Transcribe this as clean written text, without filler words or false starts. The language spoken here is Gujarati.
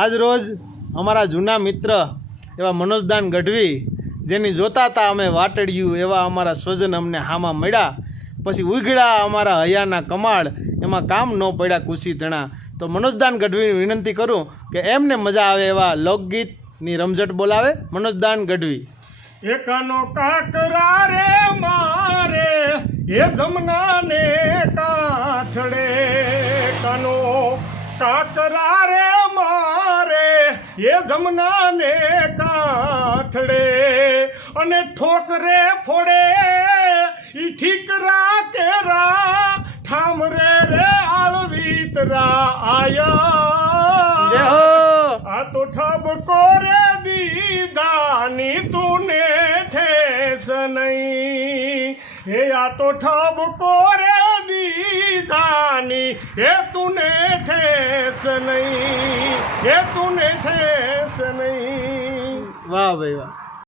આજ રોજ અમારા જૂના મિત્ર એવા મનોજદાન ગઢવી જેની જોતા હતા અમે વાટડિયું એવા અમારા સ્વજન અમને હામાં મળ્યા, પછી ઉઘડા અમારા હૈયાના કમાડ, એમાં કામ ન પડ્યા કુશી ધણા. તો મનોજદાન ગઢવીની વિનંતી કરું કે એમને મજા આવે એવા લોકગીતની રમઝટ બોલાવે મનોજદાન ગઢવી. એકાનો કાકરા રે મારે એ જમનાને કાઠડે, કાનો કાકરા રે મારે એ જમનાને કાઠડે, અને ઠોકરે ફોડે ઈ ઠીકરા કેરા, ઠામરે રે આળવીતરા આયા. આ તો ઠબકો રે દીદાની તુને ઠેસ નહીં, હે આ તો ઠબકો રે દીદાની હે તુને ઠેસ નહીં, હે તુને ઠેસ નહીં. વાહ ભાઈ વાહ.